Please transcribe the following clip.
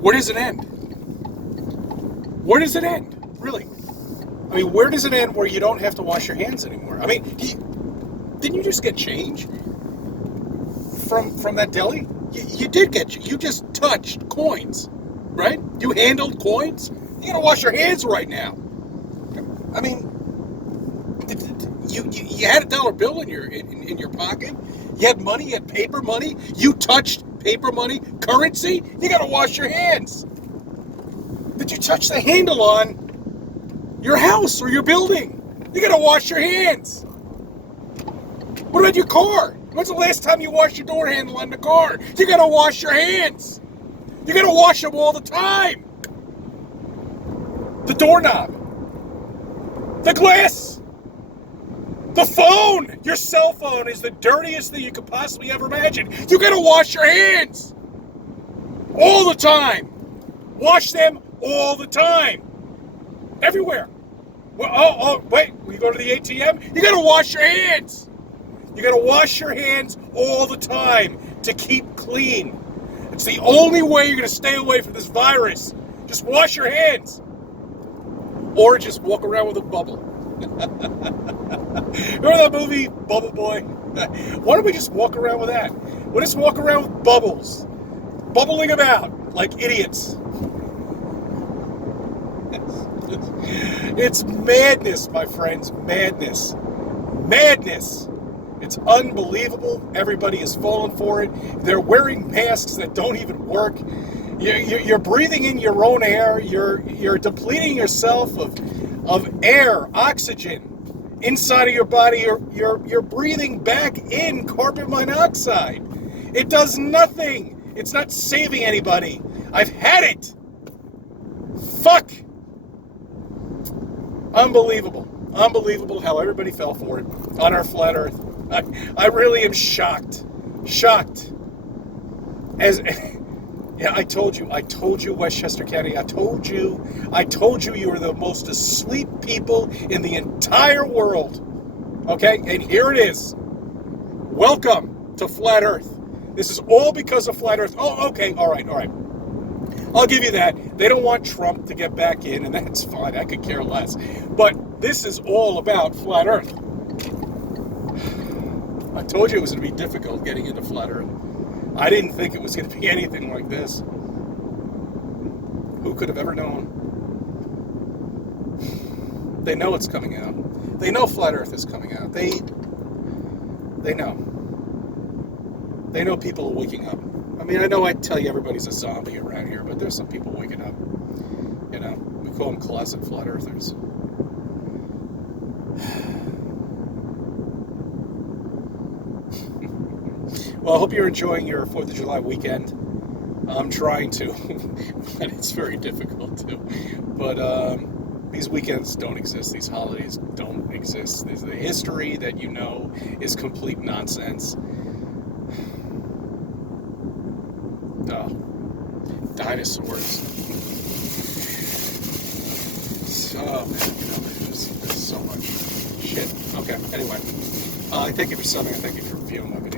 Where does it end? Where does it end? Really? I mean, where does it end where you don't have to wash your hands anymore? I mean, didn't you just get change from that deli? You did get, you just touched coins, right? You handled coins. You gotta wash your hands right now. I mean, you had a dollar bill in your pocket. You had money. You had paper money. You touched paper money, currency. You gotta wash your hands. Did you touch the handle on your house or your building? You gotta wash your hands. What about your car? When's the last time you washed your door handle on the car? You gotta wash your hands. You gotta wash them all the time. The doorknob. The glass. The phone. Your cell phone is the dirtiest thing you could possibly ever imagine. You gotta wash your hands. All the time. Wash them all the time. Everywhere. Well, wait. When you go to the ATM, you gotta wash your hands. You gotta wash your hands all the time to keep clean. It's the only way you're gonna stay away from this virus. Just wash your hands. Or just walk around with a bubble. Remember that movie, Bubble Boy? Why don't we just walk around with that? We'll just walk around with bubbles. Bubbling about like idiots. It's madness, my friends. Madness. Madness. It's unbelievable. Everybody is falling for it. They're wearing masks that don't even work. You're breathing in your own air. You're depleting yourself of air, oxygen inside of your body. You're breathing back in carbon monoxide. It does nothing. It's not saving anybody. I've had it. Fuck. Unbelievable. Unbelievable how everybody fell for it on our flat earth. I really am shocked. Shocked. Yeah, I told you, Westchester County, I told you you were the most asleep people in the entire world. Okay? And here it is. Welcome to Flat Earth. This is all because of Flat Earth. Oh, okay, all right. I'll give you that. They don't want Trump to get back in, and that's fine. I could care less. But this is all about Flat Earth. I told you it was going to be difficult getting into Flat Earth. I didn't think it was going to be anything like this. Who could have ever known? They know it's coming out. They know Flat Earth is coming out. They know. They know people are waking up. I mean, I know I tell you everybody's a zombie around here, but there's some people waking up. You know, we call them classic Flat Earthers. Well, I hope you're enjoying your 4th of July weekend. I'm trying to, and it's very difficult to. But these weekends don't exist. These holidays don't exist. There's the history that you know is complete nonsense. Dinosaurs. Oh, man, there's so much shit. Okay, anyway. I thank you for subbing. I thank you for viewing my video.